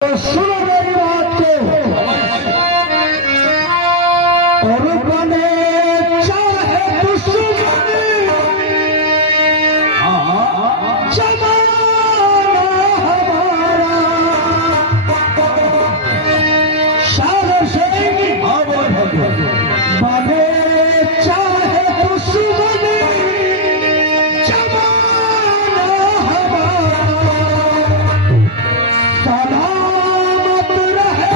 तो सुनो मेरी बात को और बने चाहे दुश्मन जमाना हमारा शान से बने चाहे दुश्मन जमाना हमारा सलामत रहे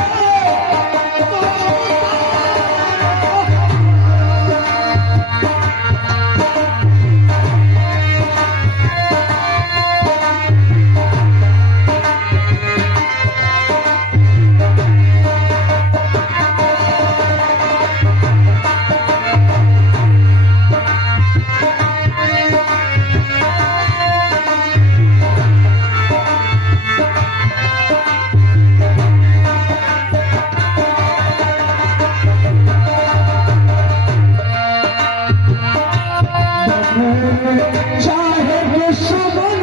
चाहे दुश्मन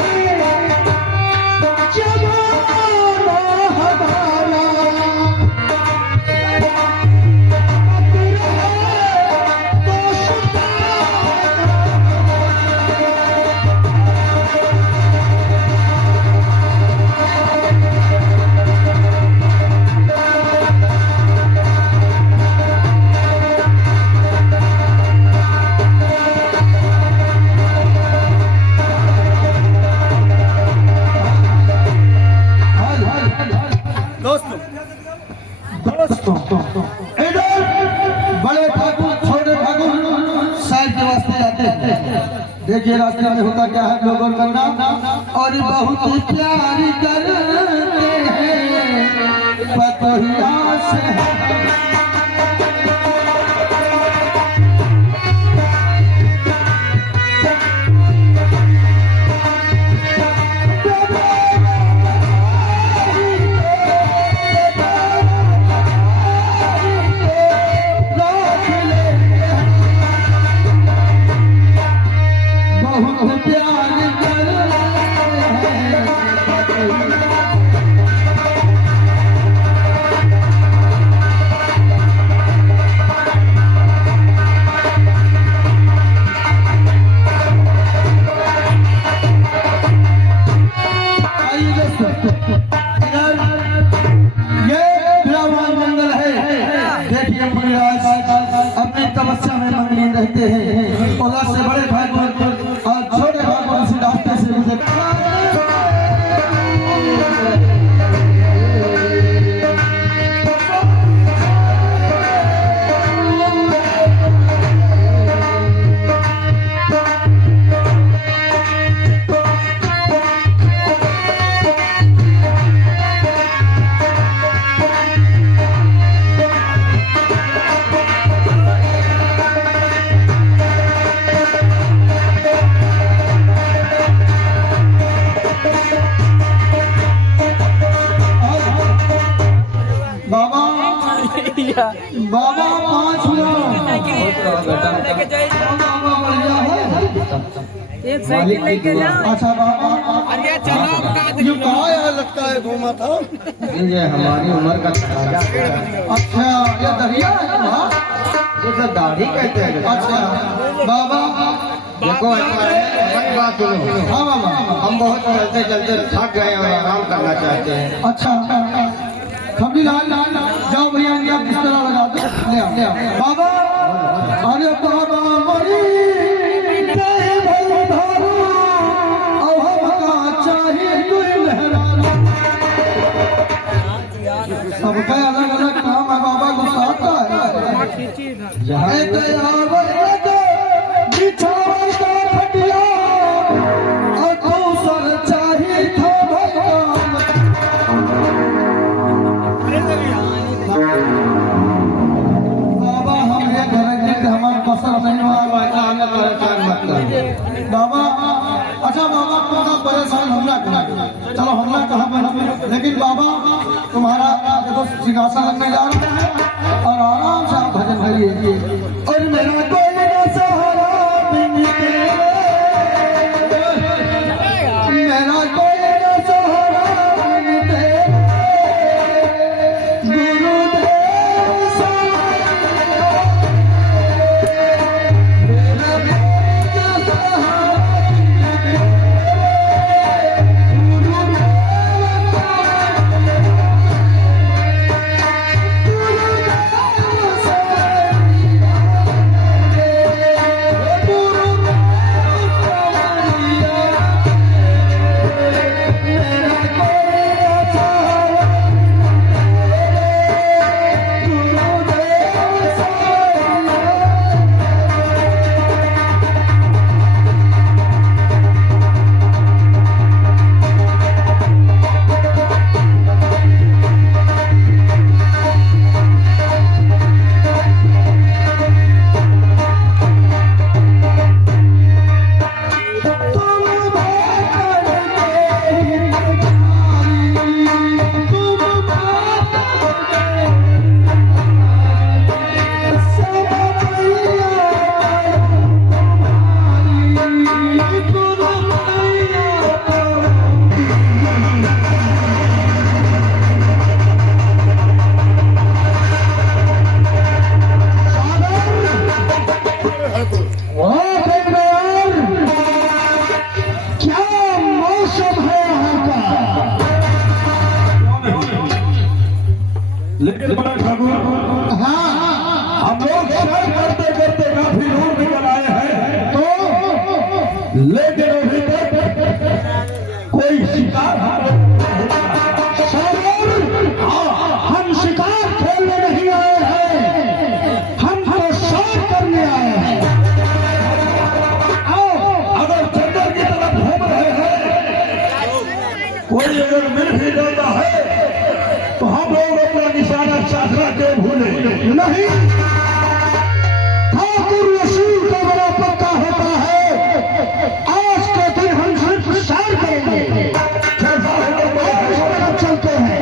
जमाना हमारा दोस्तों इधर बड़े ठाकुर छोटे ठाकुर साइड के वास्ते जाते हैं। देखिए रास्ते में होता क्या है, लोगों का नाम और बहुत प्यारी करते हैं पतोहिया से अपनी तपस्या में मगन रहते हैं। औलाद से बड़े भाई और छोटे भाई को इसी रास्ते से बाबा 5 एक साइकिल लेके जाओ। अच्छा बाबा अरे चलो ये कहाँ यार लगता है घूमा था ये हमारी उम्र का अच्छा ये दरिया है वहाँ जैसे दाढ़ी कहते हैं। अच्छा बाबा देखो हमारी बात सुनो। हाँ बाबा हम बहुत चलते चलते थक गए और आराम करना चाहते हैं। अच्छा खबरी लाल जाओ भैया इनका बिस्तर लगा दो ले आओ बाबा अरे बाबा मरी नहीं भल धारू अब हमका चाहिए कोई लहराना। सबका अलग अलग काम है बाबा गुस्सा आता है जहाँ बिछावर का खटिया और दूसर चाहिए था भगवान। बाबा हम ये घर हमारे पसंद नहीं हुआ बाबा। अच्छा बाबा तुम्हारा परेशान हमला करा चलो हमला कहा लेकिन बाबा तुम्हारा देखो सिंहासन लगने जा रहा है और आराम से आप भजन करिए और मेरा कोई न सहारा बिन तेरे मेरा कोई न सहारा बिन तेरे लेकिन बड़ा ठाकुर हाँ हम लोग सफर करते करते काफी दूर निकल आए हैं, तो लेकिन अभी तक कोई शिकार हम शिकार खेलने नहीं आए हैं, हम सैर करने आए हैं। आओ अगर जंगल की तरफ घूम रहे हैं, कोई अगर मिल भी जाता है तो हम लोग अपना निशाना साधना क्यों भूले? नहीं, ठाकुर रसूल का बड़ा पक्का होता है, आज के दिन हम सिर्फ सैर करेंगे। जैसा है तो तरफ चलते हैं।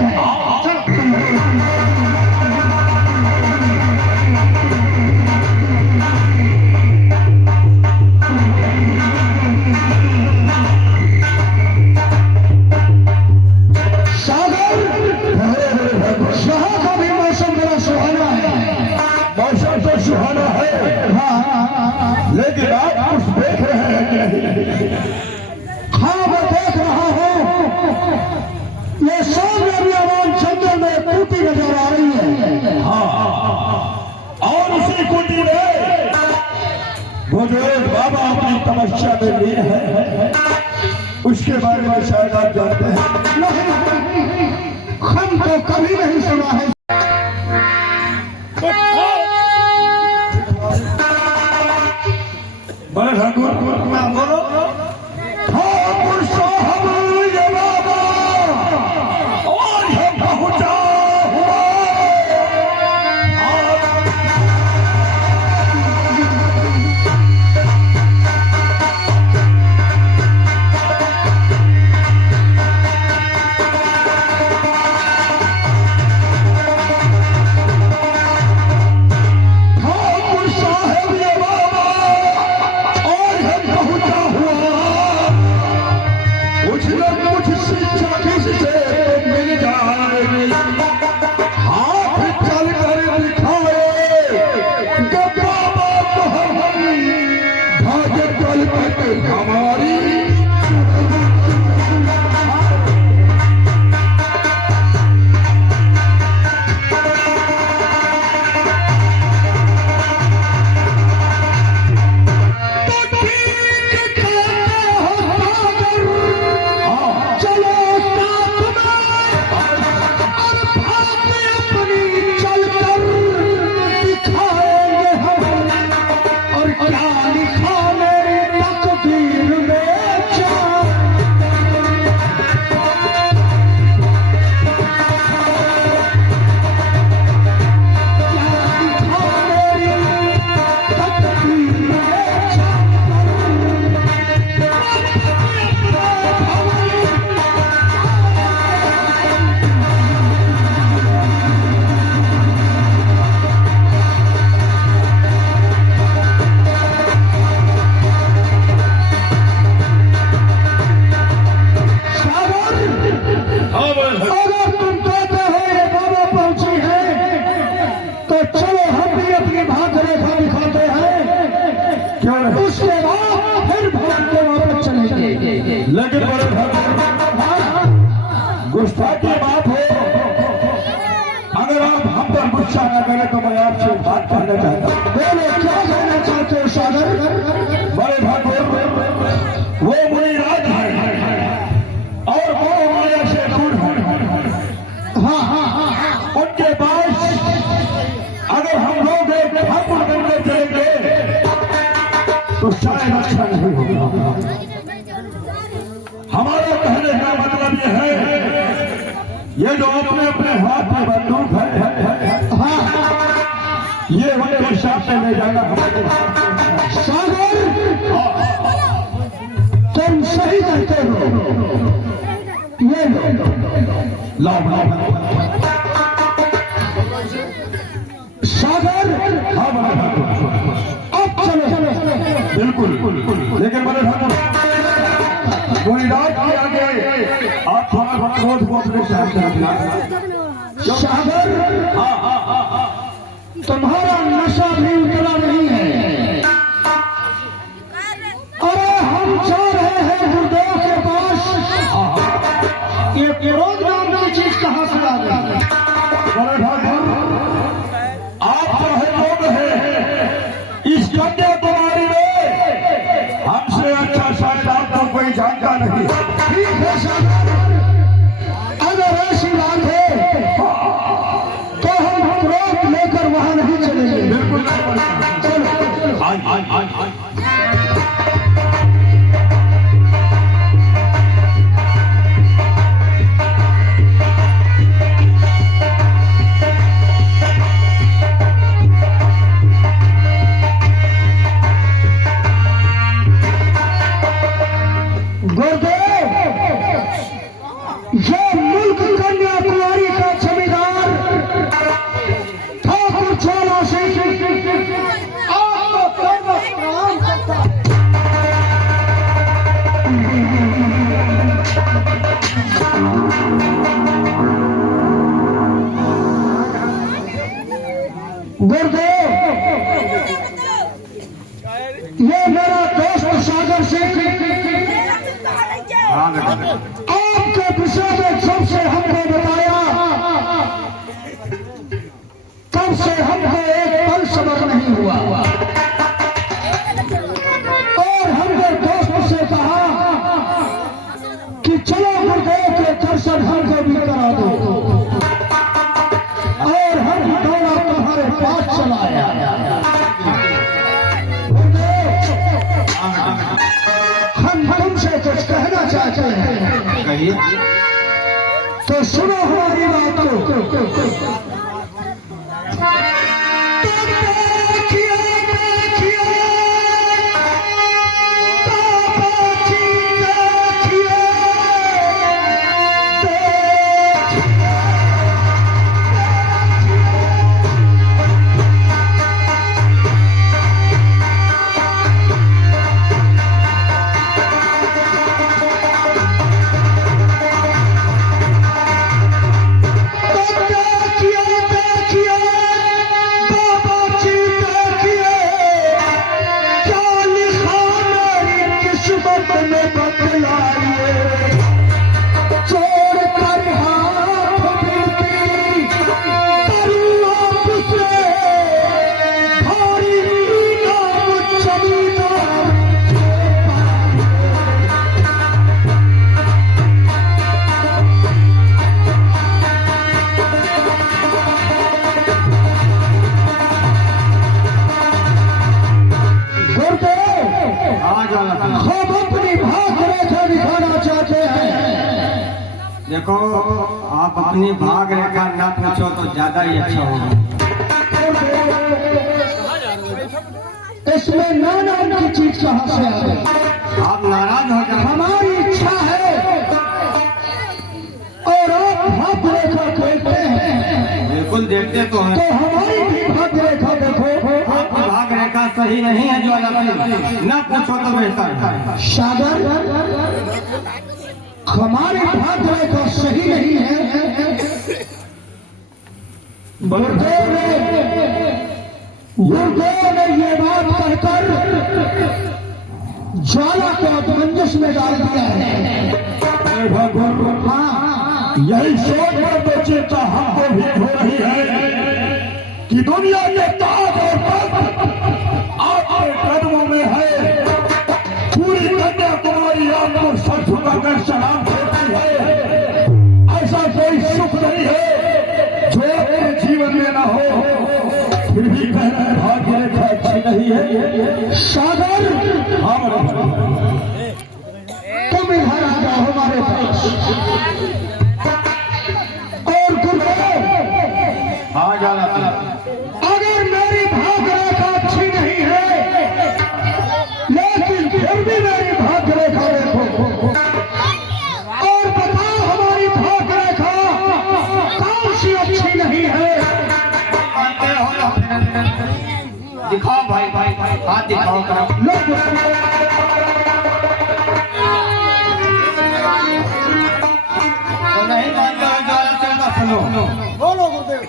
सागर यहाँ का भी मौसम बड़ा सुहाना है। मौसम तो सुहाना है, लेकिन आप कुछ देख रहे हैं कि नहीं? हाँ मैं देख रहा हूँ, ये सामने भी आवाज जंगल में टूटी नजर आ रही है। और उसी कुटी में वो जो एक बाबा अपनी तपस्या में लीन है, उसके बारे में शायद आप जानते हैं। नहीं, हम तो कभी नहीं सुना है। बड़े ठाकुर बोलो, ठाकुर साहब ये बाबा और हम पहुंचा हुआ। ठाकुर साहब ये बाबा और हम पहुंचा हुआ। कुछ न कुछ शिक्षा किससे मिल जाएगी। हाथ चल कर दिखाए कि बाबा को भाग चल कर हमारी चलो साथ में और भाग्य अपनी चलकर दिखाएंगे हम, और क्या लिखा मेरी तकदीर में क्या लिखा मेरी तकदीर में अगर तुम कहते हो ये बाबा पहुंची है, तो चलो हम भी अपनी भाग्य रेखा दिखाते हैं। क्यों नहीं? उसके बाद फिर भाग के वापस चलेंगे। लेकिन बड़े ठाकुर गुस्ताखी बात हो, अगर आप हम पर गुस्सा न करें तो मैं आपसे बात करना चाहता हूँ। बोलो क्या कहना चाहते हो सागर? बड़े ठाकुर वो मुनिराज है और वो माया से दूर है। हाँ हाँ हाँ हाँ। उनके पास अगर हम लोग एक ठाकुर बनने चलेंगे तो शायद अच्छा नहीं होगा। हमारा कहने का मतलब ये है, ये जो अपने अपने हाथ में बंदूक है, हाँ ये उनके सामने ले जाना हमारे सागर तुम सही कहते हो। ये लो लाओ लाओ। सागर हाँ बड़े ठाकुर, अब चलो बिल्कुल। लेकिन बड़े ठाकुर मुनिराज के आगे आप थोड़ा क्रोध को अपने साथ रखना। सागर तुम्हारा नशा भी उतरा नहीं है। अरे हम जा रहे हैं गुरुदेव के पास। ये क्रोध नाम की चीज कहाँ से आ गई? बड़े ठाकुर गुरुदेव, ये मेरा दोस्त सागर सिंह आपके विषय में जब से हमको बताया, तब से हमको एक पल सब्र नहीं हुआ और हमने दोस्त से कहा कि चलो गुरुदेव के दर्शन हमको भी करा दो और हम दौड़ा तुम्हारे पास चला आया। हम तुमसे कुछ कहना चाहते हैं, कहिए। तो सुनो हमारी बात को। देखो, आप अपनी भाग रेखा ना पूछो तो ज्यादा ही अच्छा होगा। इसमें नाना की चीज कहाँ से आ गई? आप नाराज हो जाए। हमारी इच्छा है और आप भाग रेखा देखते हैं। बिल्कुल देखते तो हैं। तो हमारी भी भाग रेखा देखो। आपकी भाग रेखा सही नहीं है ज्वाला जी, ना पूछो तो बेहतर है। सागर, हमारी भाग रेखा सही नहीं है। गुरुदेव ने ये बात कहकर ज्वाला को अपमंजस में डाल दिया है। यही सोच कर बेचेता हमको भी हो रही है कि दुनिया के ताज और तख्त आपके कदमों में है। पूरी कन्याकुमारी आपको सर झुकाकर सलाम करती है। ऐसा कोई सुख नहीं है जो अपने जीवन में ना हो, फिर भी कहना है भाग्य रेखा अच्छी नहीं है। सागर, तुम इधर आ जाओ हमारे पास। और गुरुदेव, हाँ ज्वाला जी, अगर मेरी भाग रेखा अच्छी नहीं है, लेकिन फिर भी मेरी भाग रेखा देखो और बताओ हमारी भाग रेखा कौन सी अच्छी नहीं है। दिखाओ भाई, हाथ दिखाओ करो। लोग तो नहीं मानते हो ज्वाला जी का, सुनो। बोलो गुरुदेव।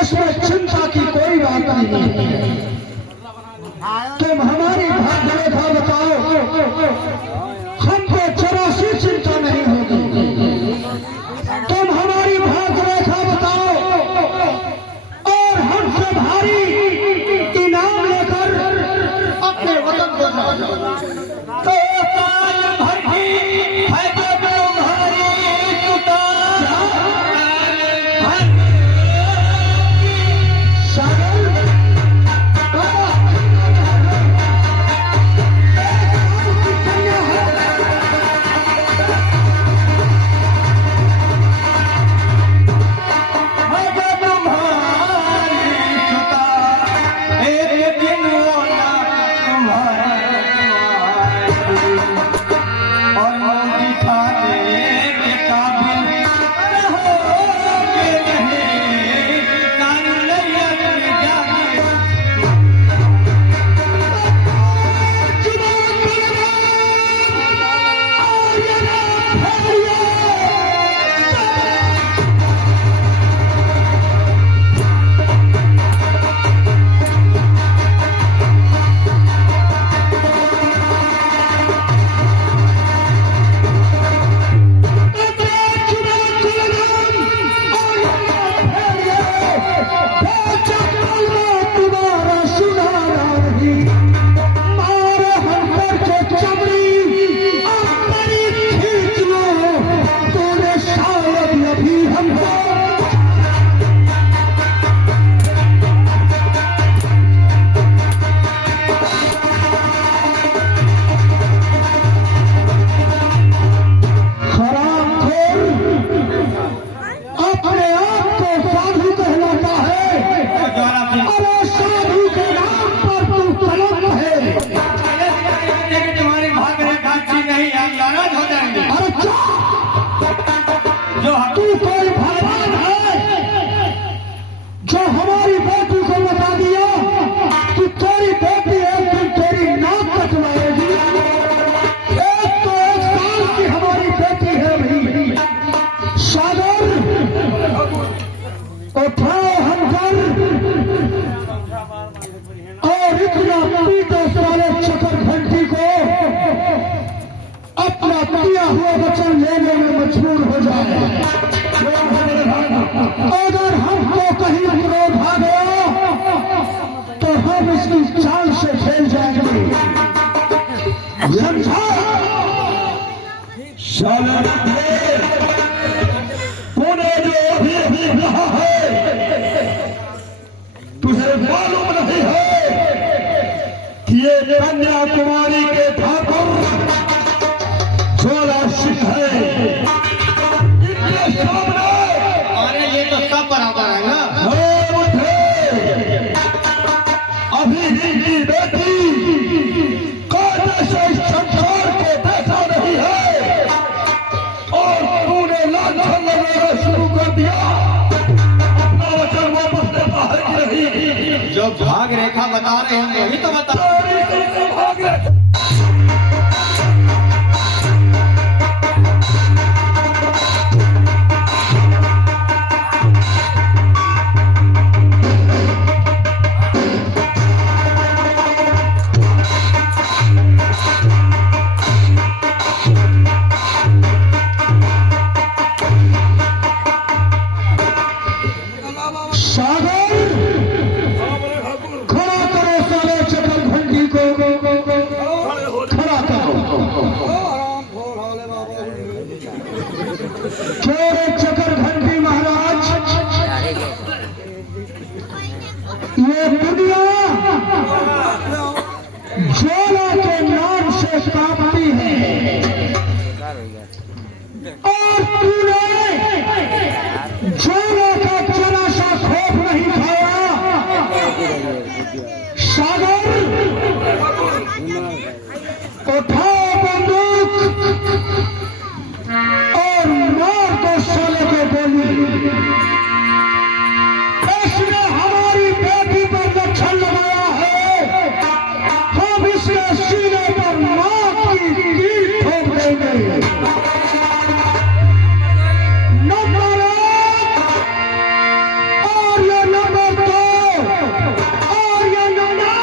इसमें चिंता की कोई बात नहीं है। तुम हमारी भाग रेखा बताओ, हमको जरा सी चिंता नहीं होगी। तुम हमारी भाग रेखा बताओ और हम तुम्हारी इनाम लेकर हुआ वचन लेने में मजबूर हो जाए। अगर हमको कहीं विरोध आ गया तो हम इसकी चाल से खेल जाएंगे, समझा? तूने जो अभी अभी कहा है, तुझे मालूम नहीं है कि ये कन्याकुमारी के ठाकुर ज्वाला सिंह है। इनके सामने अरे ये तो सब बराबर है ना। अभी इनकी बेटी कायदे से इस संसार को देखा नहीं है और तूने लांछन लगाना शुरू कर दिया। अपना वचन वापस लेता है कि नहीं? जो भाग रेखा बता रहे हैं वही तो बता। चक्कर घंटी महाराज, ये दुनिया ज्वाला के नाम से कांपती है और तूने ज्वाला का जरा सा खौफ नहीं खाया। सागर उठाओ बंदूक और मार दो साले को गोली। इसने हमारी बेटी पर लक्षण लगाया है, हम इसके सीने पर मौत की कील ठोक देंगे। नंबर 1 और ये नंबर 2 और ये नंबर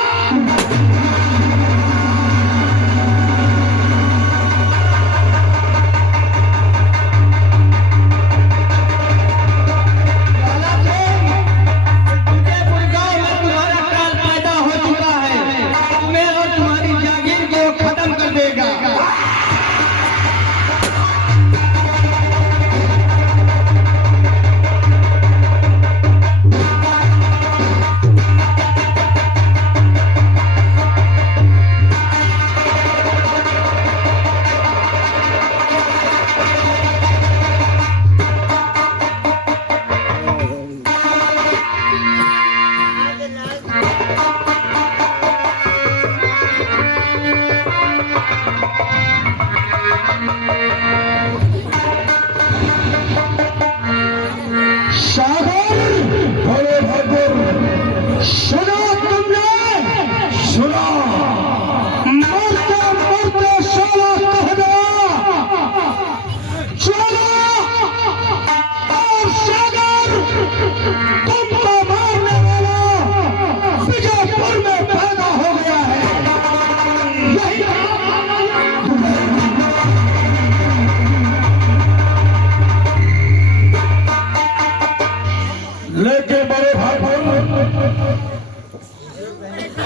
लेके बड़े भाई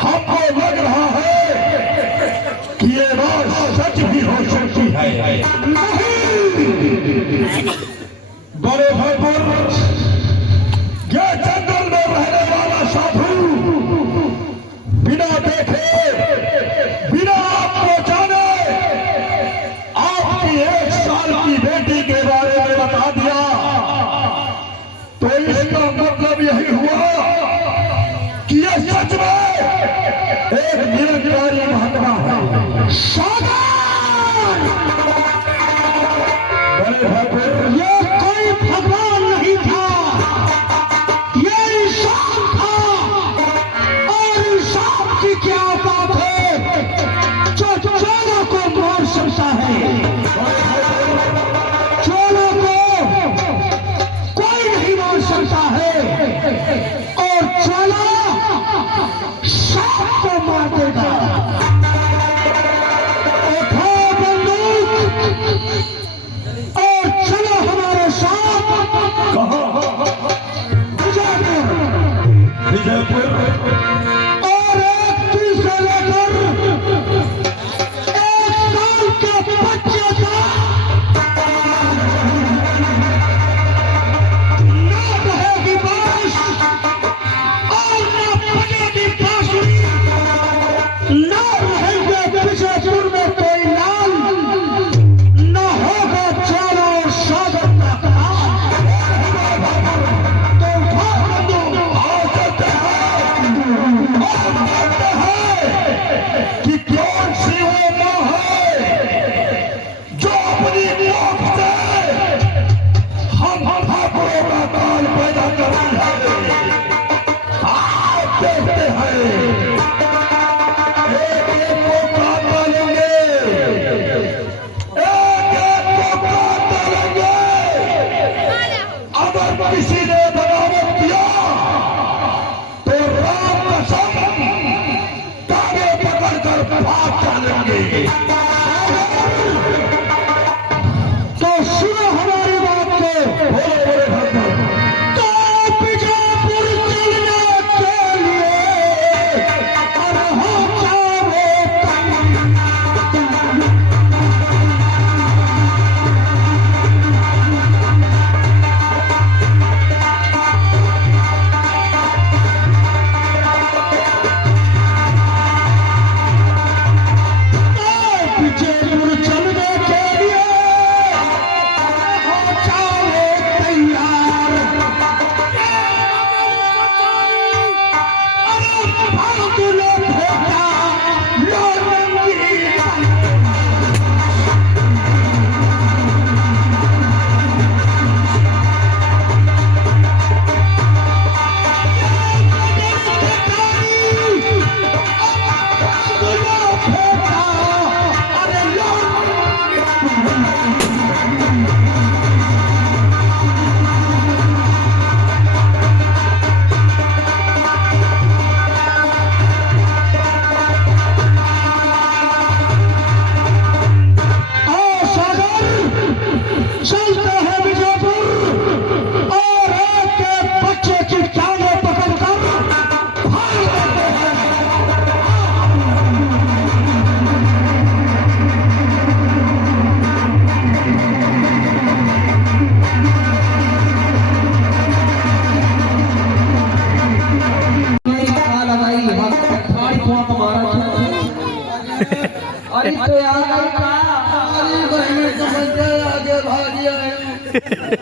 हमको लग रहा है कि ये बात सच भी हो सकती है। बड़े भाई ये जंगल में रहने वाला साधु बिना देखे बिना आपको जाने आपकी 1 साल की बेटी के बारे में बता दिया, तो इसका मतलब यही हुआ कि ये सच में एक निरंकारी महात्मा है। ये कोई भगवान नहीं था, ये इंसान था और 31 से लेकर 1 साल के बच्चे तक ना बहेगी बारिश और ना बजेगी बांसुरी, ना रहेंगे पीछे सुर में कोई लाल, ना होगा चारा और सागर का काम। तो कि कौन सी वो माँ है जो अपनी कोख से हम भागों का काल पैदा कर रही है। आप देखते हैं एक एक को काट डालेंगे, एक एक को काट डालेंगे। अगर किसी ने बगावत किया तो राम कसम कागे पकड़कर भाग डालेंगे। तो सुनो हमारी बात को, तो बीजापुर चलने के लिए अरे हो जाओ बीजापुर चलने के लिए हो जाओ तैयार। अरे भाग लो बेटा, लो रंगी चलता है बीजापुर और एक एक बच्चे की टांगें पकड़कर भाग जाते हैं। अरे तो यार हमारी बहनें समझ गए आगे भागी आए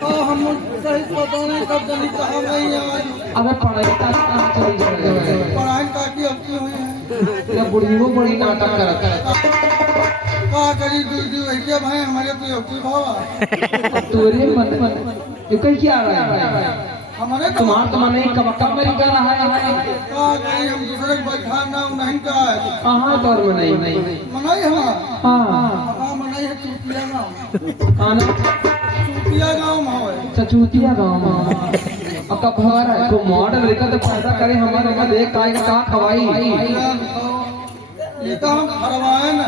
और हम सही पता नहीं कब चली कहाँ गई आज। अबे पढ़ाई का काम चल जाएगा। पढ़ाई काकी अब की हुई है या बुढ़ियों बड़ी नाटक करता का करी दीदी वैसे भाई हमारे तो योगी भावा है। तोरे मन ये कहीं क्या रहा है? हमारे तो तुम्हार तो मन नहीं कब मेरी कर रहा है। का करी हम दूसरे के बैठा ना नहीं का कहाँ तौर में नहीं मनाई हमारा हाँ हाँ मनाई है चूतिया गाँव खाना चूतिया गाँव में है चचूतिया गाँव में अब का घर है तो मॉडल लेकर तो पैदा करे हमारे में देख काय का खवाई ये तो हम फरवाए ना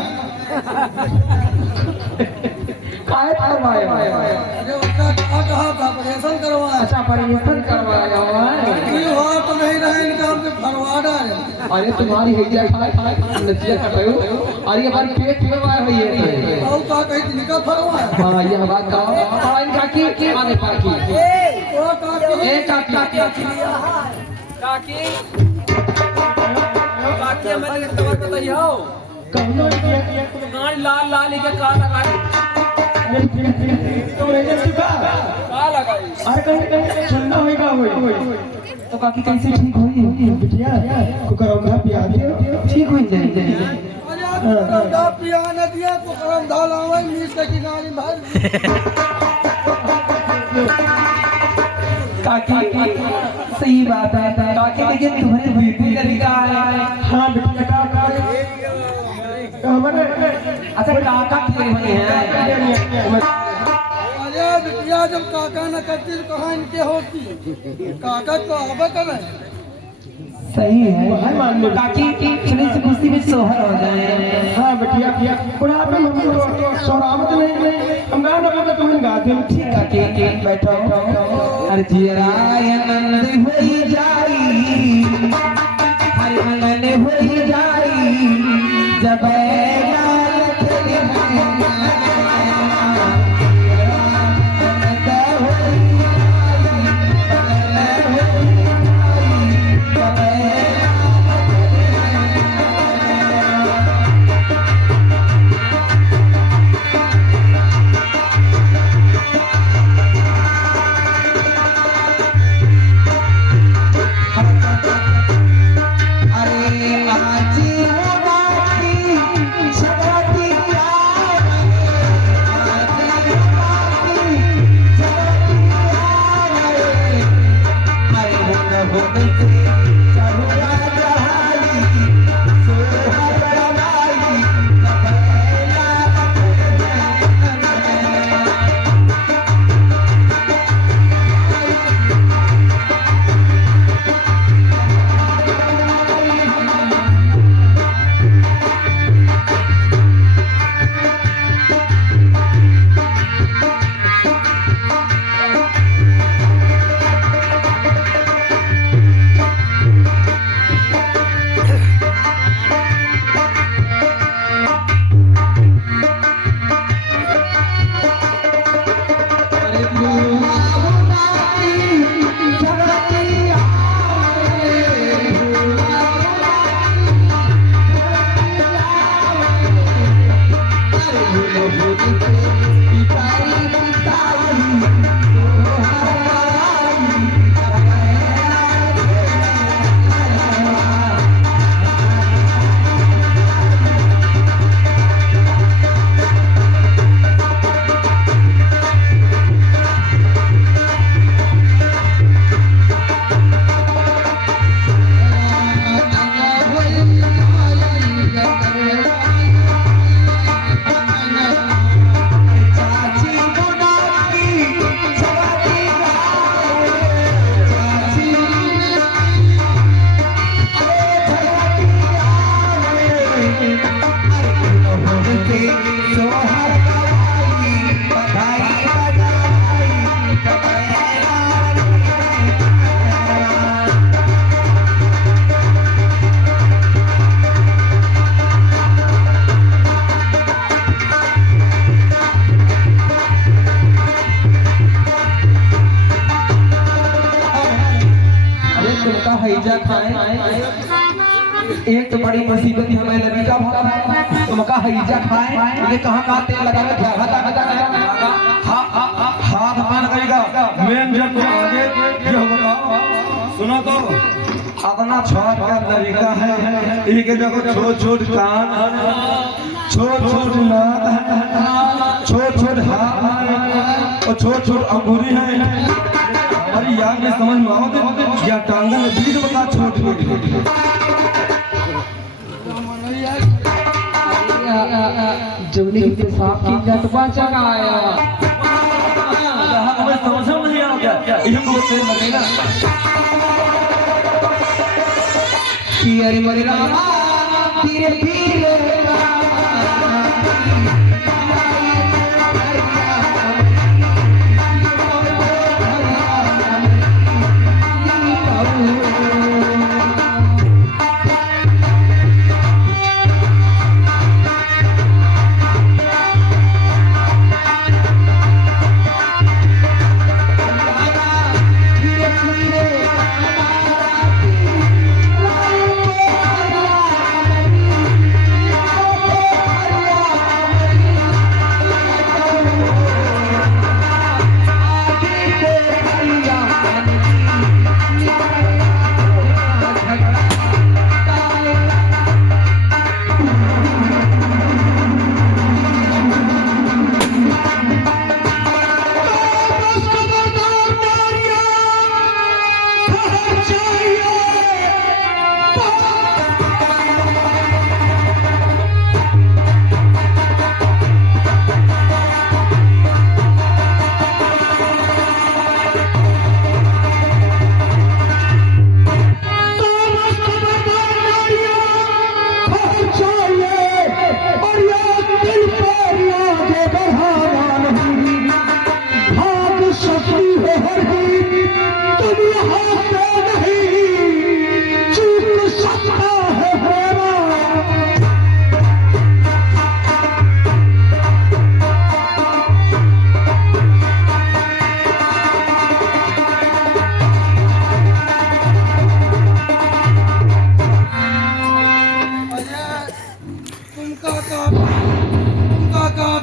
काय करवाए अरे उसका कहा था ऑपरेशन करवाया अच्छा परिवर्तन करवाया हुआ है। कोई हुआ तो नहीं रहे इनका हमने फरवा डाले अरे तुम्हारी हैया खाए नचिया कटो अरे हमारी पेट पेवाया हुई है और का कहीं थी निकल फरवाया हाँ ये बात का पाइन का की आने पर की वो काकी ए काकी हमारे तवर बताइयो कहनो गाड़ी लाल लाल के का लगाई तो ये चुका का लगाई अरे कहीं ठंडा होएगा तो बाकी कैसे ठीक होई बिटिया कुकर का पिया दियो ठीक हो जाए अरे का पिया न दिया तो करम दाल आवे मीस के किनारे भर काकी सही बात है काकी लेकिन तुम्हारे बीपी तरीका है हाँ बिटिया का हमारे अच्छा काका किए हुए हैं अरे बिटिया जब काका न करती तो कहाँ इनके होती काका तो आबे करे सही है मान लो काकी चले से खुशी में सोहर हो जाए हाँ बिटिया बुढ़ापे में हमको सोहरावत नहीं हम गाना बजा तुम गाते हो ठीक काकी बैठो अरे जिया आनंद होई जाई एक तो बड़ी मुसीबत ही हमें लगी का भाव तुम का हईजा खाए ये कहाँ तेल लगा के क्या हटा हटा हाथ मान करेगा मेन जब आगे ये होगा सुनो तो अपना छोट का तरीका है ये के देखो छोट छोट कान छोट छोट नाक छोट छोट हाथ और छोट छोट अंगूरी है अरे यार में समझ में आओ या टांगा में बीच बता छोट छोट जवनी के साफ की जतवा चगाया हमें समझ में नहीं आ गया ये तो तेल लगेगा कि अरे मरे रामा धीरे धीरे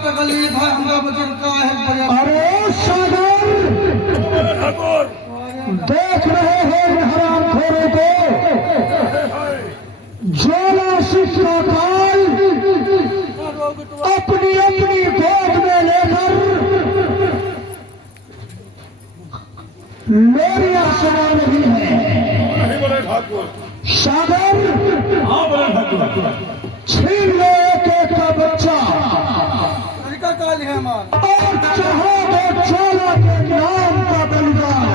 तकलीफ है हमरा बचन का है अरे सागर देख रहे हैं हराम खोरे को ज्वाला सिख का काल अपनी अपनी गोद में लेकर मेरी सुना नहीं है सागर छीन लो एक का बच्चा तरीका का है हमारा और चाहो तो ज्वाला के नाम का बलिदान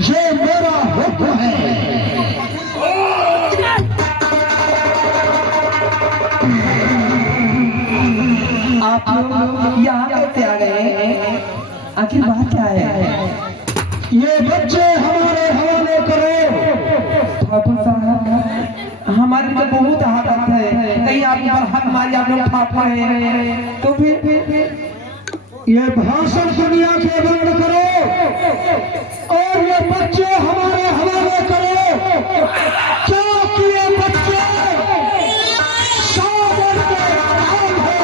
ये मेरा हुक्म है आप लोग यहाँ कैसे आ गए आखिर बात क्या है ये बच्चे हमारे हवाले करो ठाकुर साहब हमारे तो बहुत हालत है कहीं आपके पर हाथ मारी आप लोग ठाकुर हैं तो फिर ये भाषण दुनिया के बंद करो और ये बच्चे हमारे हवाले करो क्योंकि ये बच्चे सागर के नाम है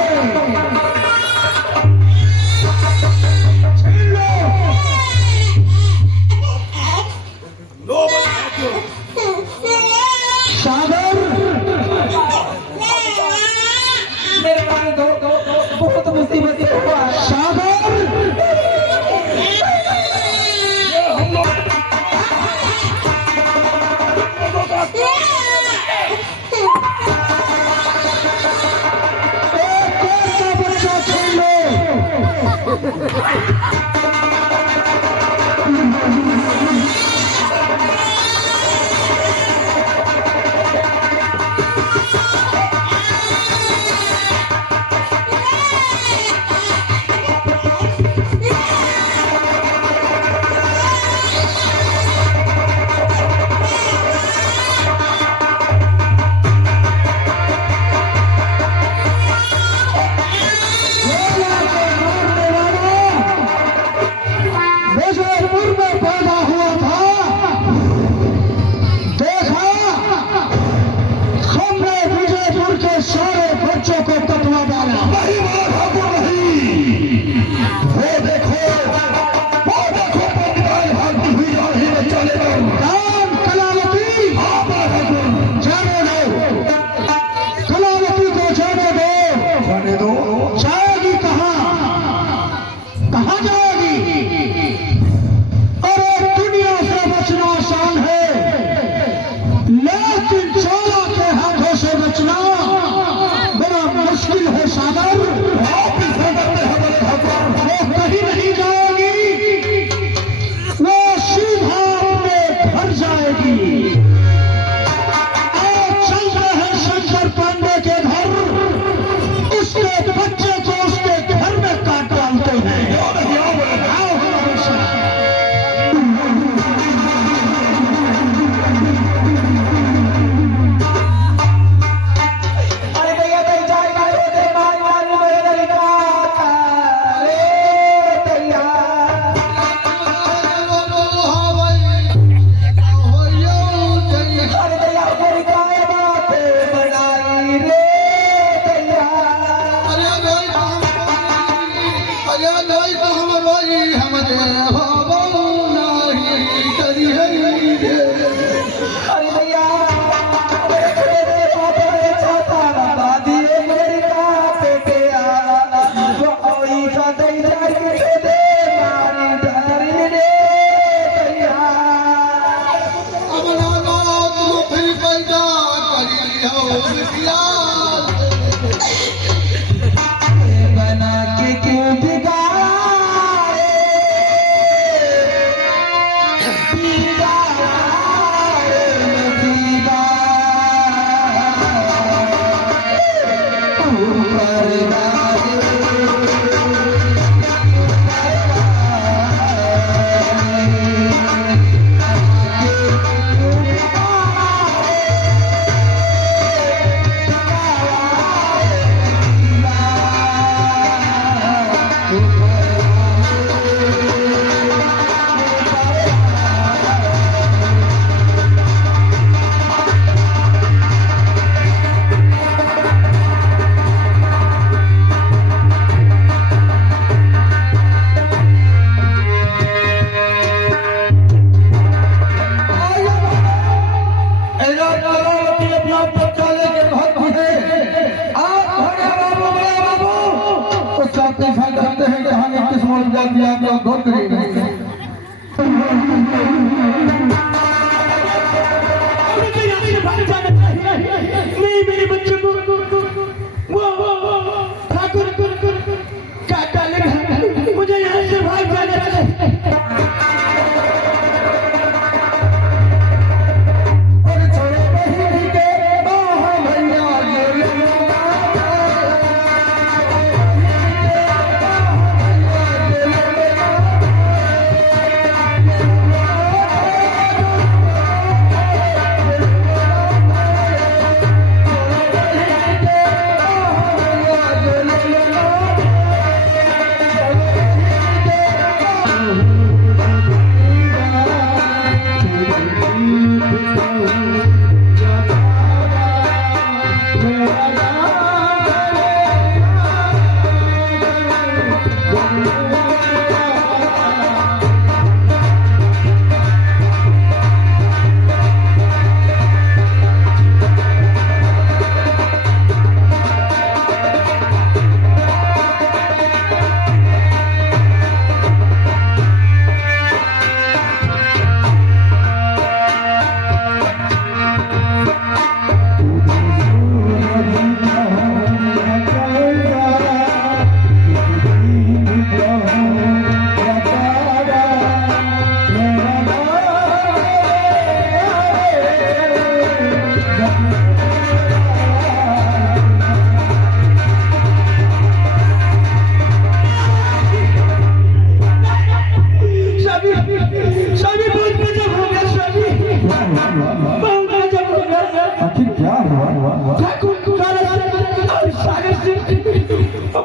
छीन लो सागर मेरे बारे दो बहुत मुसीबत हुआ सागर बच्चा छीन लो हो बिटिया बना के क्यों बिगाड़े नहीं मेरे बच्चे को वो ठाकुर काट डालेगा मुझे यहाँ से भाग जाने दे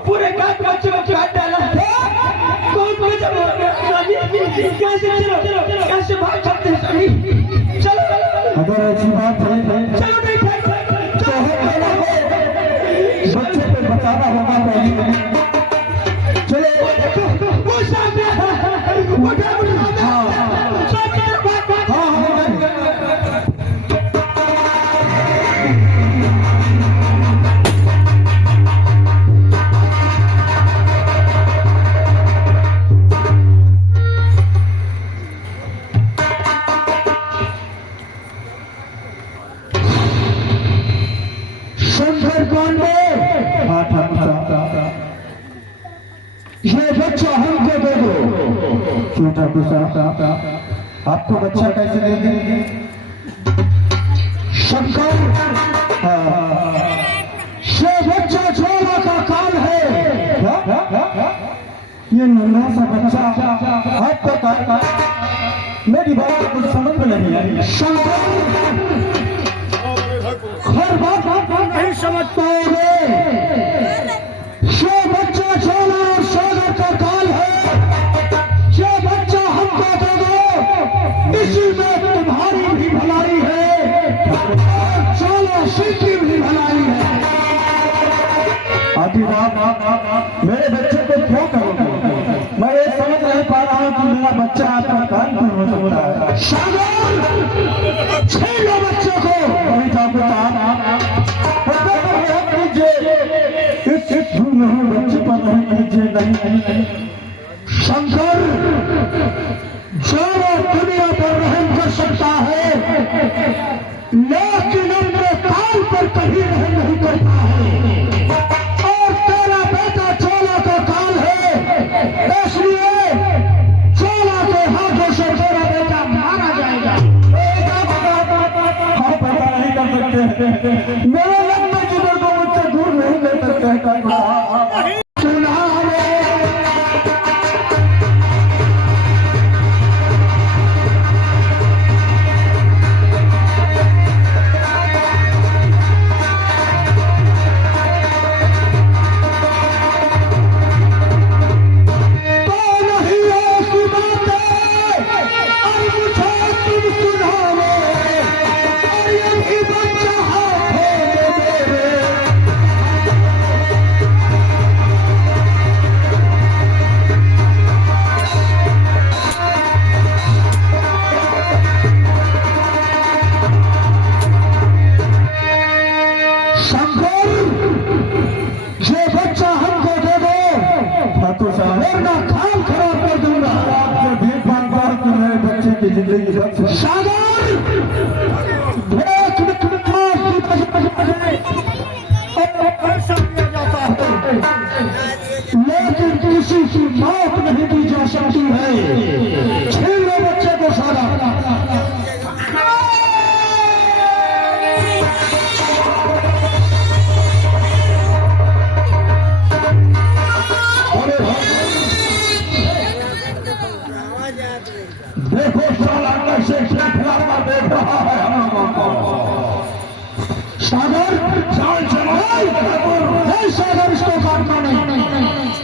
पूरे गांव बच्चों को काट डाला बहुत मजा हो गया कैसे भाग सकते हैं सभी चलो अगर ऐसी बात है चलो नहीं तो बच्चे पे बताना होगा पहले चलो वो सामने वो ठाकुर सामने भाग ये बच्चा हमको दे दो क्यों ठाकुर साहब आपको बच्चा कैसे दे देंगे शंकर ये बच्चा 6 लाख का काम है ये नन्हा सा बच्चा आपको मेरी बात कुछ समझ में नहीं आई शंकर हर बात नहीं समझ पाओगे ये बच्चा 6 लाख का काल है ये बच्चा हमको दे दो इसी में तुम्हारी भी भलाई है और 14 की भी भलाई है आदि मेरे बच्चे को क्यों करोगे मैं ये समझ नहीं पा रहा हूँ कि मेरा बच्चा आपका काम क्यों हो सकता है शाबाश छह लो बच्चे को वही ठाकुर साहब नहीं बच्चे पर नहीं कीजिए नहीं शंकर जो दुनिया पर रहम कर सकता है लेकिन अपने काल पर सकते हैं। मेरे लगता है जीवन को मुझसे दूर नहीं ले सकते हैं ठाकुर। सुना लेकिन किसी की मौत नहीं दी जा सकती है। छीन लो बच्चे को सारा। देखो साला कैसे खिलाफा देख रहा है हम लोगों को। सागर जान चलाओ। सागर इसको काटना नहीं,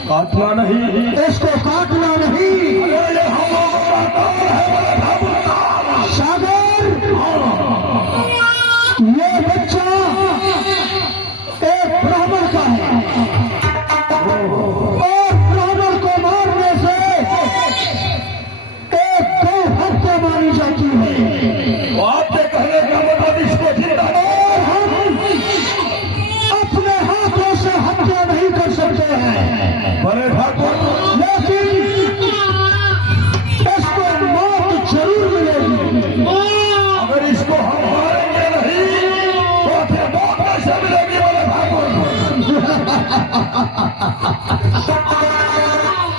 काटना नहीं, इसको काटना नहीं। सागर ये बच्चा एक ब्राह्मण का है और ब्राह्मण को मारने से एक गौ हत्या मानी जाती है। आपके कहने का मतलब इसको जिंदा और हम अपने हाथों से हत्या नहीं कर सकते हैं बड़े ठाकुर, लेकिन इसको मौत जरूर मिलेगी। अगर इसको हम मारेंगे नहीं तो फिर मौत कैसे मिलेगी बड़े ठाकुर?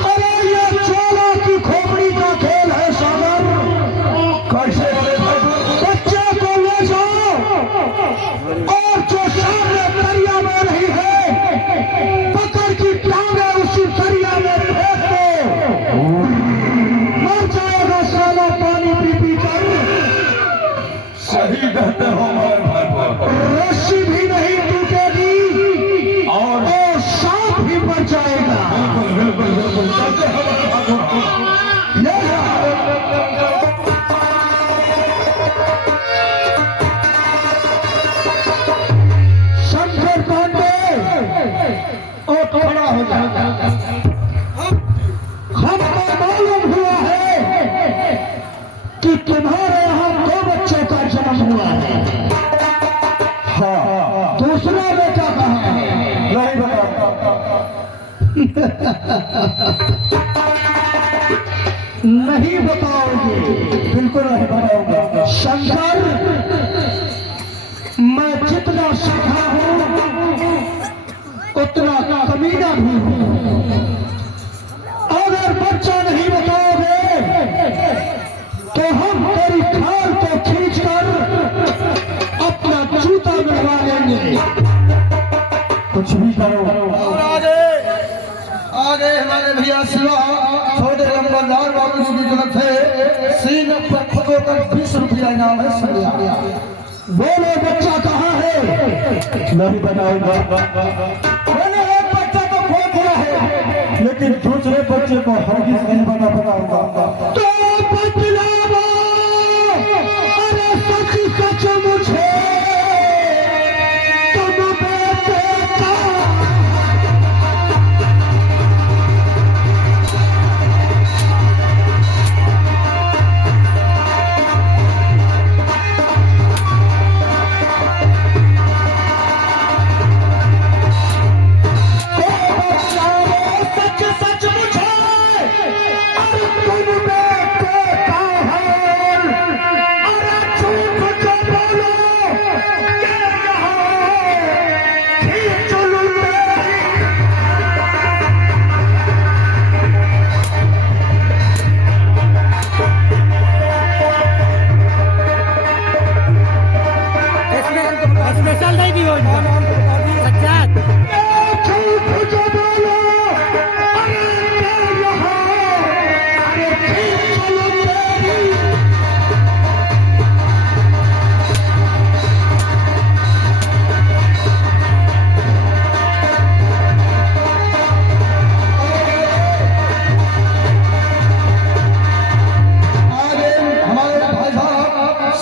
अरे ये चोला की खोपड़ी का खेल है सागर। कैसे बच्चे को ले जाओ और जो सामने दरिया में रही है पकड़ की टांगे उसी दरिया में फेंक दो, मर जाएगा साला पानी पी पी कर। सही कहते हो रस्सी भी नहीं टूटेगी और सांप भी मर जाएगा। बिल्कुल बिल्कुल शंकर पांडे और खड़ा हो जाएगा। हमको मालूम हुआ है कि तुम्हारे यहाँ 2 बच्चों का जन्म हुआ है। हाँ, दूसरा बेटा कहाँ है? नहीं नहीं बताओगे? बिल्कुल नहीं बताऊंगा। शंकर, मैं जितना सीखा हूं उतना कमीना भी हूं। अगर बच्चा नहीं बताओगे तो हम तेरी खाल को खींचकर अपना जूता बनवा लेंगे। कुछ भी करो। आगे हमारे भैया शिवा छोटे लंबरदार बाबू जी की तरफ से सीन पर खुदों का 20 रुपया इनाम है। सरिया बोलो बच्चा कहाँ है? नहीं बताऊंगा। मैंने एक बच्चा तो खो दिया है लेकिन दूसरे बच्चे को हरगिज नहीं बताऊंगा। तो बतलाओ, अरे सच सच मुझे तुम बेटे का। सच सच मुझे और तुम बेटे का। चल रही भी हो सज्जाद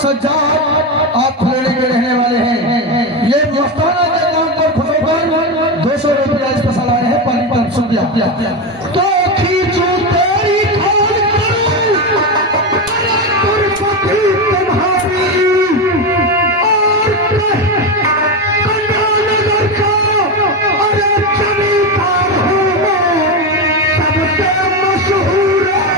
सज्जाद आप खलेड़ी के रहने वाले हैं। ये मस्ताना के नाम पर खुश होकर 200 रुपया स्पेशल आए हैं पर शुक्रिया। तो खींचू तेरी खाल करूं, अरे तुरपति तुम्हारी और कन्या नगर का अरे जमींदार हूं मैं, सबसे मशहूर है।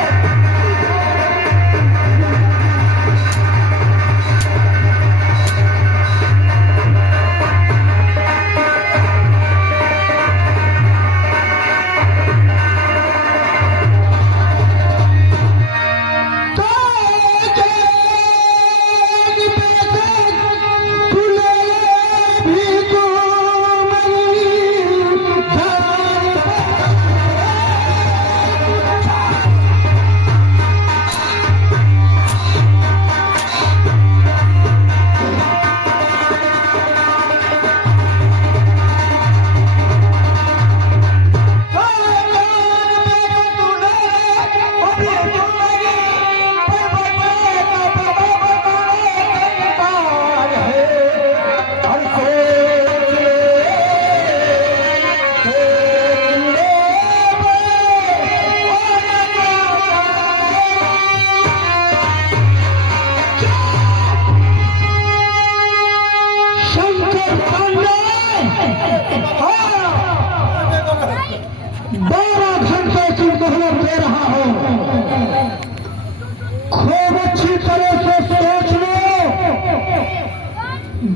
खूब अच्छी तरह से सोच लो,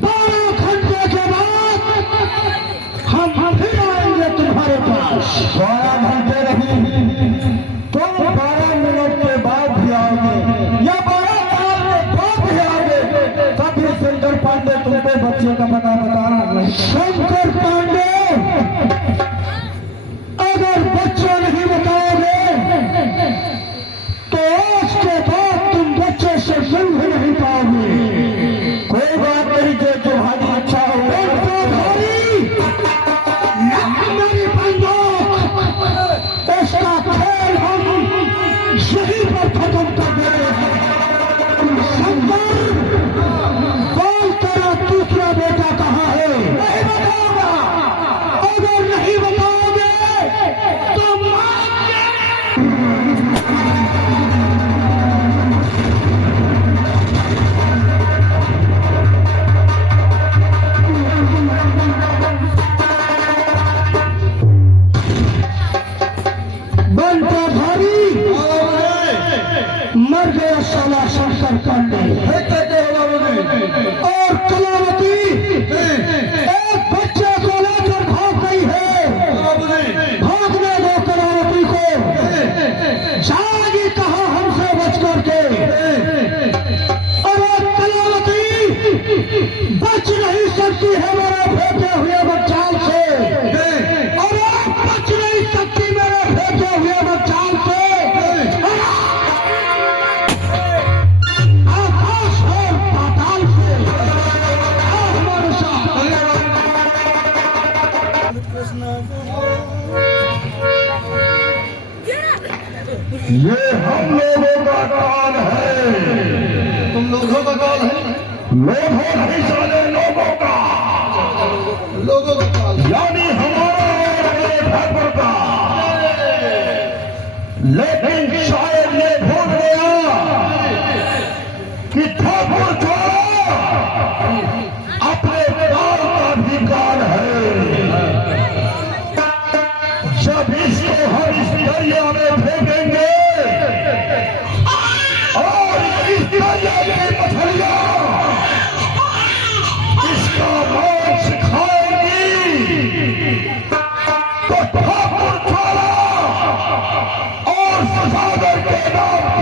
12 घंटे के बाद हम फिर आएंगे तुम्हारे पास। 12 घंटे नहीं, तुम 12 मिनट के बाद भी आओगे या 12 साल के बाद भी आओगे, तभी शंकर पांडे तुम्हें बच्चे का पता बताना नहीं। शंकर पांडे अगर बच्चे नहीं बताओगे तो उसके बाद तुम बच्चे से मिल भी नहीं पाओगे। कोई बात नहीं, जो तुम्हारी अच्छा हो मेरी बंदूक, उसका खेल हम यहीं पर खत्म कर देते हैं। शंकर, बोल तेरा दूसरा बेटा कहाँ है? नहीं बताऊंगा। अगर नहीं बताओगे तो बनता भारी मर गया साला शंकर पांडे और कलावती एक बच्चे को लेकर भाग गई है। भागने दो कलावती को, जाएगी कहाँ हमसे बच करके। अरे कलावती बच नहीं सकती है मेरे फेंके हुए बच्चाल से, अरे बच नहीं सकती मेरे फेंके हुए बच्चाल से। आकाश और पाताल से आओ हमारे साथ। ये हम लोगों का काल है। तुम लोगों का काल है? लोगों नहीं साले लोगों का, लोगों का काल है। यानी हमारा और मेरे ठाकुर का। लेकिन शायद ये भूल गया कि ठाकुर छोड़ा अपने काल का भी काल है। जब इसको हम इस दरिया में फेंकेंगे और इस दरिया की मछलियां इसका मांस खाएंगी, तो ठाकुर छोड़ा और सजागर के नाम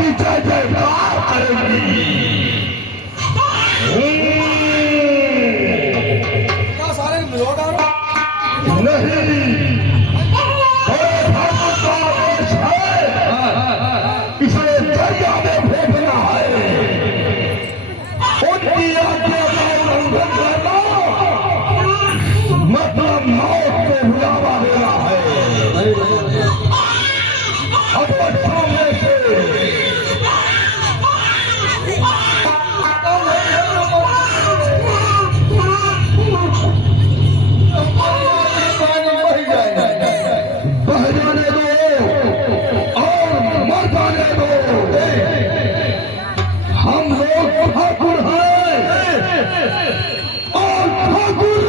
और ठाकुर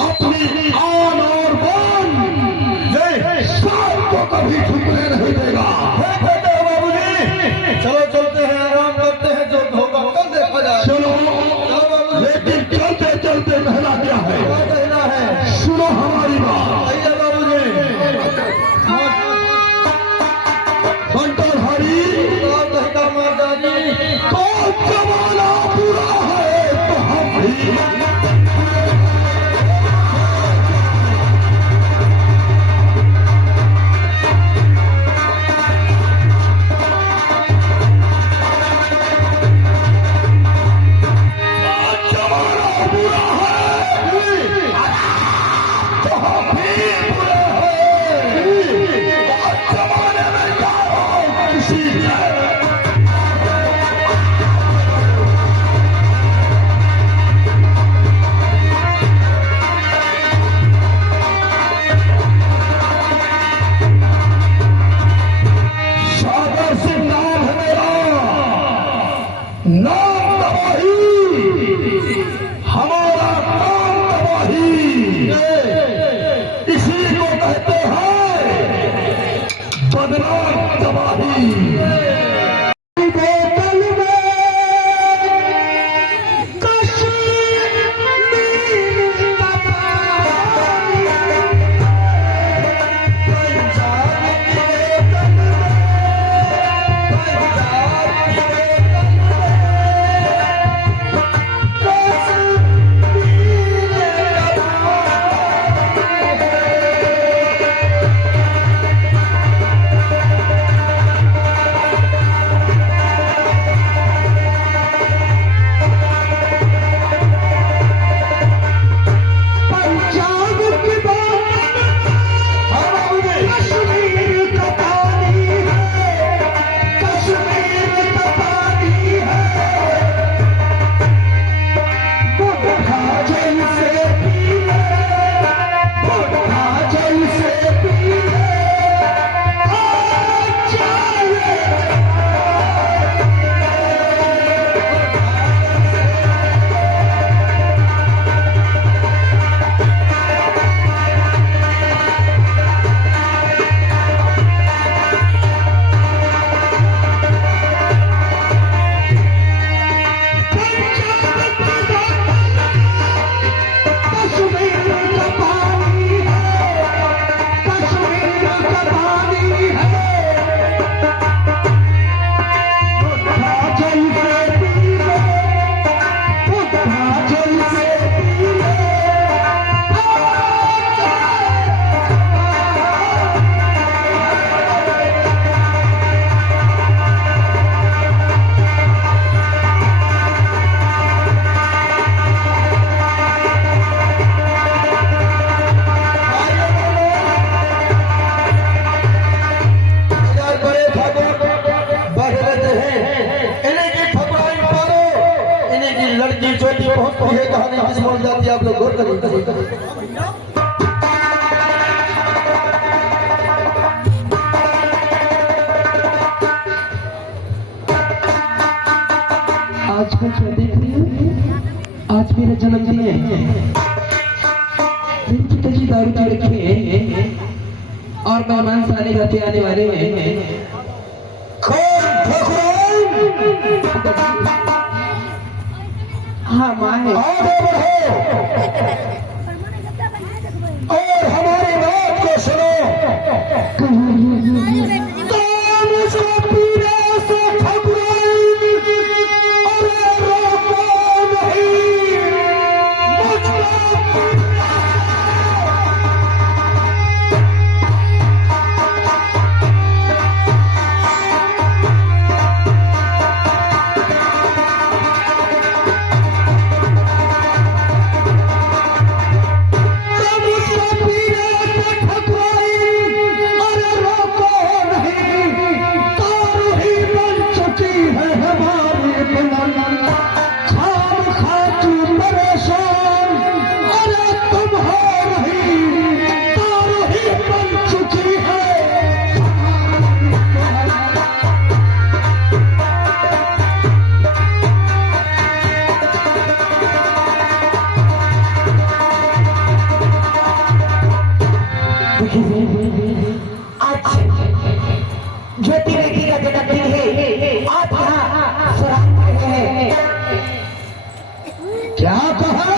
अपनी आन और बान शान को कभी झुकने नहीं देगा। चलो चलते हैं, आराम करते हैं, जो होगा कल देखा जाए। चलो, लेकिन चलते चलते कहना क्या है, कहना है, सुनो हमारी बात। आइए बाबूजी। बंटलहरी कहता माताजी, तो जमाना बुरा है तो हम भी नाम तबाही, हमारा काम तबाही, इसी को कहते हैं बदनाम तबाही। बोतल में कश्मीर का पानी, पंजाब की बोतल में, पंजाब की लड़की चोटी पहुंचती है, कहानी किस बोल जाती है, आप लोग गौर करिए। आज का क्या देख रही हो? आज मेरा जन्मदिन है। मेरे पिताजी दारू पी रखे हैं और मेहमान सारे घर पे आने वाले हैं। हाँ माँ है। और हमारी बात को सुनो। अरे क्या कहा?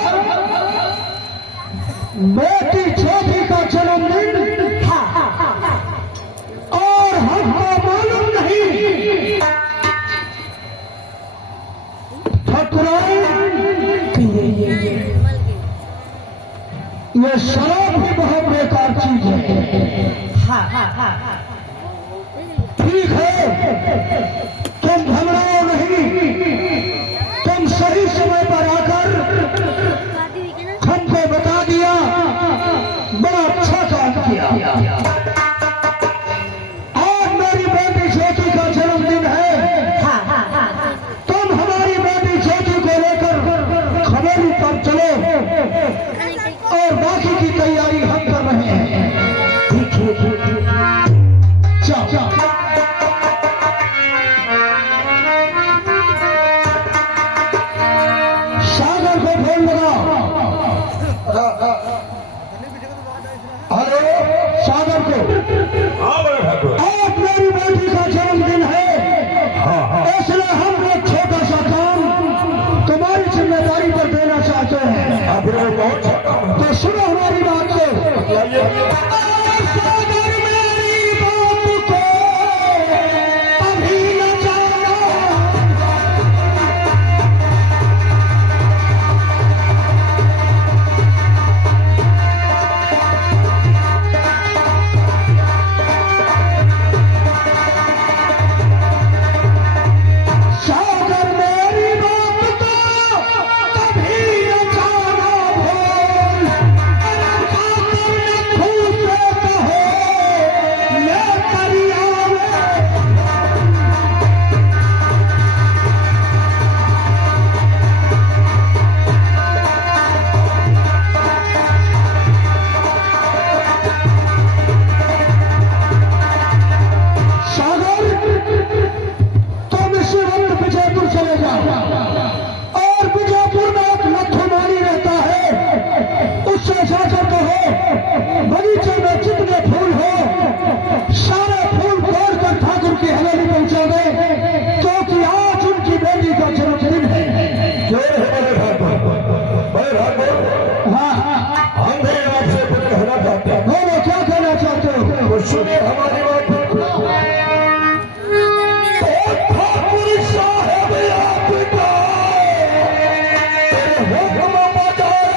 बेटी छोटी का जन्मदिन और हमको मालूम नहीं। ठकुराई, ये शराब भी बहुत बेकार चीज है। ठीक है, तुम घबराओ नहीं, तुम सही समय पर आकर हमको बता दिया, बड़ा अच्छा काम किया। आज मेरी बेटी ज्योति का जन्मदिन है, तुम हमारी बेटी ज्योति को लेकर खबरी पर चलो और बाकी की तैयारी हम कर रहे हैं। चलो सागर को फोन लगाओ। हेलो सागर को, आज मेरी बेटी का जन्मदिन है, इसलिए हम लोग छोटा सा काम तुम्हारी जिम्मेदारी पर देना चाहते हैं। तो सुनो हमारी बात को। सागर मेरी बात को अभी न जानो, सागर मेरी बात को कभी न जाना भूल। अरे खातिर न खुद से कहो मैं दरिया में। सागर, तुम इसी वक्त विजयपुर चले जाओ और विजयपुर में एक नथुमानी रहता है, उससे जाकर कहो बगीचे में जितने फूल हो सारे फूल तोड़ कर ठाकुर की हवेली पहुंचा दे, क्योंकि आज उनकी बेटी का जन्मदिन है। हाँ हाँ, हम भी आपसे कुछ कहना चाहते हैं। बोलो क्या कहना चाहते हो? सुनिए हमारी बात। ठाकुर साहब आपका हुक्म बजाए।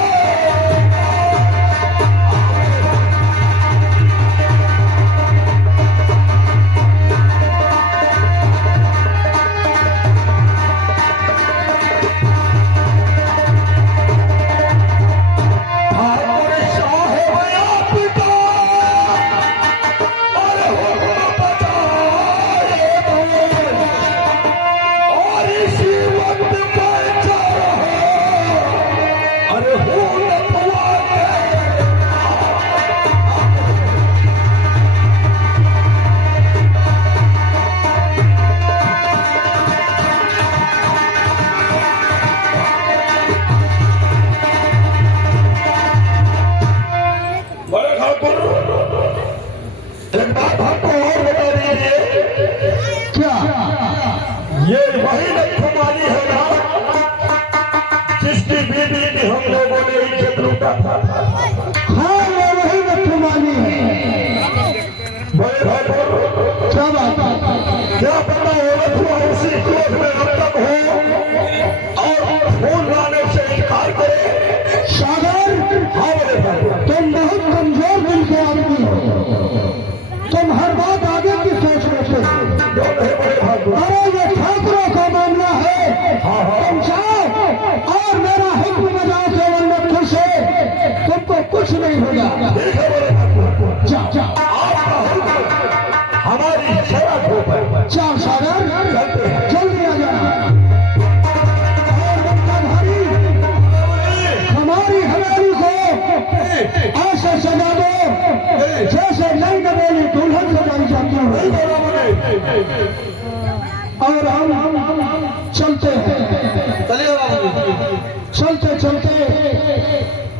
ठाकुर साहब आपका और हुक्म बजाए। और इसी वक्त बैठा रहो। अरे हो नथुआ के बड़े ठाकुर, एक बात हमको और बता दीजिए। क्या? ये वही नथुमानी है ना जिसकी बीवी भी हम लोगों ने इज्जत लूटा था। हाँ, ये वही नथुमानी है। बड़े ठाकुर, क्या बात है? क्या पता हो नथुआ उसी क्रोध में अब तक हो और फूल लाने से इनकार करे। सागर, हाँ बड़े ठाकुर, तुम बहुत कमजोर दिल के आदमी हो, तुम हर बात आगे की सोच रहे हो। क्यों नहीं बड़े ठाकुर? अरे ये ठाकुरों का मामला है, तुम जाओ और मेरा हुक्म बजाओ केवल मत्थु से, तुमको कुछ नहीं होगा। ठीक है बड़े ठाकुर, जाओ जाओ आपका हुक्म हमारी सेवा को है। जाओ सागर, चलते हैं। जल्दी आ जाना। और गंगाधारी, हमारी हवेली को ऐसे सजा दो जैसे नई नवेली दुल्हन सजाई जाती है। और हम चलते हैं। चलिए बाबू, चलते चलते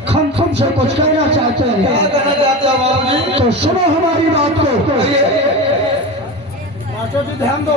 हम तुमसे कुछ कहना चाहते क्या हैं, कहना चाहते हो बाबू जी? तो सुनो हमारी बात को। कहिए। मास्टर जी ध्यान दो।